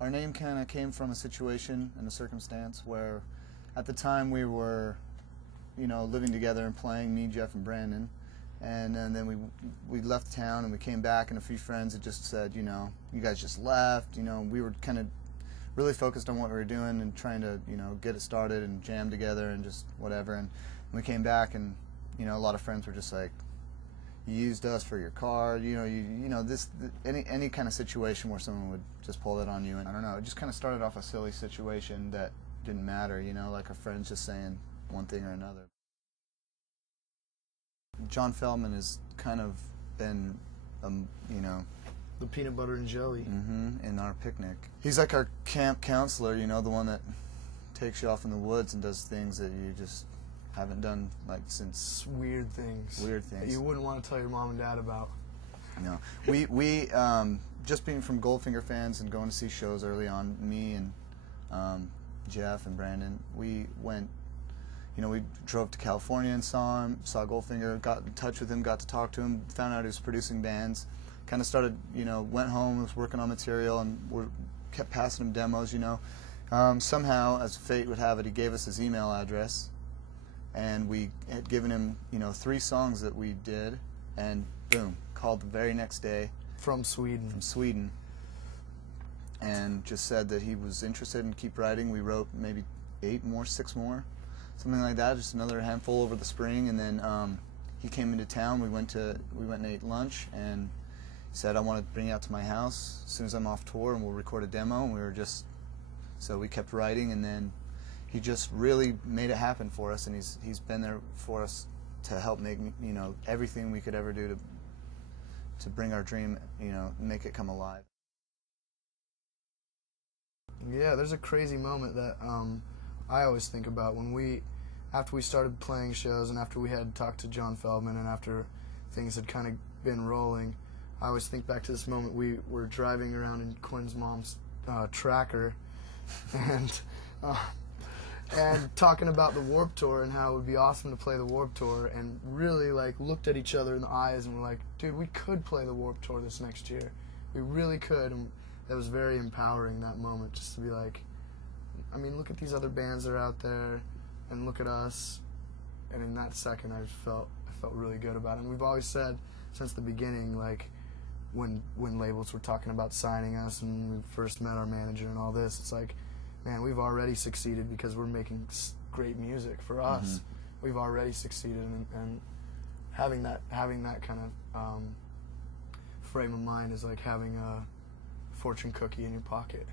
Our name kind of came from a situation and a circumstance where at the time we were, living together and playing, me, Jeff, and Brandon. And then we left town and we came back, and a few friends had just said, you guys just left. We were kind of really focused on what we were doing and trying to, get it started and jam together and just whatever. And we came back, and a lot of friends were just like, you used us for your car, any kind of situation where someone would just pull that on you. And I don't know, it just kind of started off a silly situation that didn't matter, like our friends just saying one thing or another. John Feldmann has kind of been, the peanut butter and jelly. In our picnic. He's like our camp counselor, the one that takes you off in the woods and does things that you just haven't done since. Weird things. Weird things. That you wouldn't want to tell your mom and dad about. No. We just being from Goldfinger fans and going to see shows early on, me and Jeff and Brandon, we went, we drove to California and saw him, saw Goldfinger, got in touch with him, got to talk to him, found out he was producing bands, kind of started, went home, was working on material, and kept passing him demos, Somehow, as fate would have it, he gave us his email address, and we had given him, 3 songs that we did, and boom, called the very next day. From Sweden. From Sweden. And just said that he was interested in keep writing. We wrote maybe 6 more, something like that, just another handful over the spring. And then he came into town. We went and ate lunch, and he said, I want to bring you out to my house as soon as I'm off tour, and we'll record a demo. And so we kept writing, and then he just really made it happen for us, and he's been there for us to help make everything we could ever do to bring our dream, make it come alive. Yeah, there's a crazy moment that I always think about after we started playing shows and after we had talked to John Feldmann and after things had kind of been rolling. I always think back to this moment. We were driving around in Quinn's mom's tracker and talking about the Warped Tour and how it would be awesome to play the Warped Tour, and really looked at each other in the eyes and were like, dude, we could play the Warped Tour this next year. We really could. And it was very empowering, that moment, just to be like, I mean, look at these other bands that are out there and look at us. And in that second, I felt really good about it. And we've always said since the beginning, when labels were talking about signing us and we first met our manager and all this, it's like, man, we've already succeeded because we're making great music for us. We've already succeeded, and having that kind of frame of mind is like having a fortune cookie in your pocket.